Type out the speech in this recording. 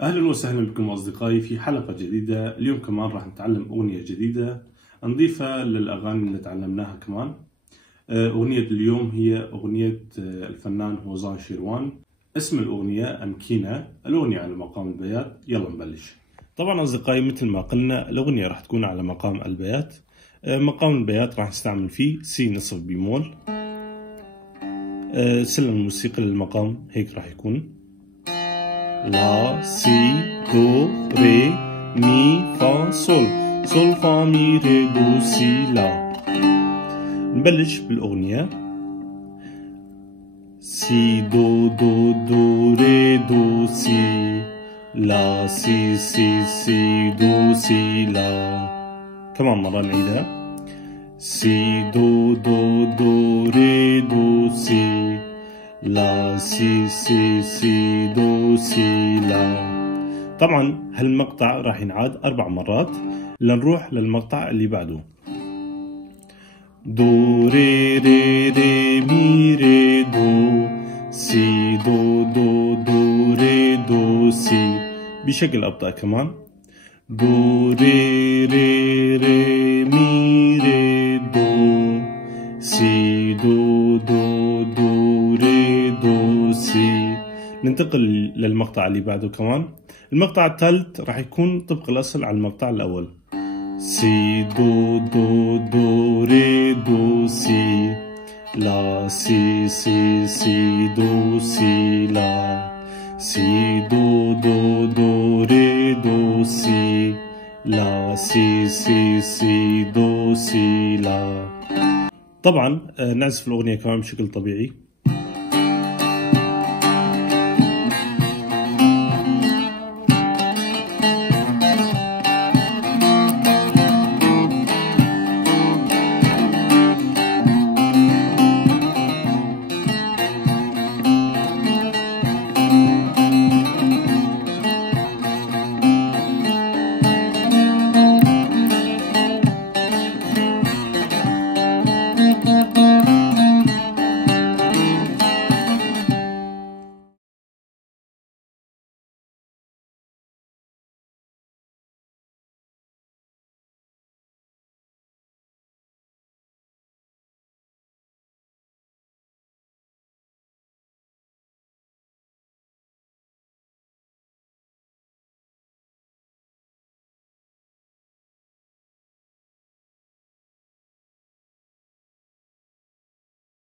أهلا وسهلا بكم أصدقائي في حلقة جديدة. اليوم كمان راح نتعلم أغنية جديدة نضيفها للأغاني اللي تعلمناها كمان. أغنية اليوم هي أغنية الفنان هوزان شيروان. اسم الأغنية أمكينة. الأغنية على مقام البيات. يلا نبلش. طبعا أصدقائي مثل ما قلنا الأغنية راح تكون على مقام البيات. مقام البيات راح نستعمل فيه سي نصف بيمول. سلم الموسيقى للمقام هيك راح يكون لا سي دو ري مي فا سول، سول فا مي ري دو سي لا. نبلش بالأغنية سي دو دو دو ري دو سي لا سي سي سي دو سي لا. كمان مرة نعيدها سي دو دو دو ري دو سي لا سي سي سي دو سي لا. طبعا هالمقطع راح ينعاد 4 مرات لنروح للمقطع اللي بعده دو ري ري ري مي ري دو سي دو دو دو ري دو سي بشكل أبطأ كمان دو ري ري ري مي ري دو سي دو دو دو ري دو سي. ننتقل للمقطع اللي بعده كمان. المقطع الثالث راح يكون طبق الأصل على المقطع الأول سي دو دو دو ري دو سي لا سي سي سي دو سي لا سي دو دو دو ري دو سي لا سي سي سي دو سي لا. طبعا نعزف الأغنية كمان بشكل طبيعي.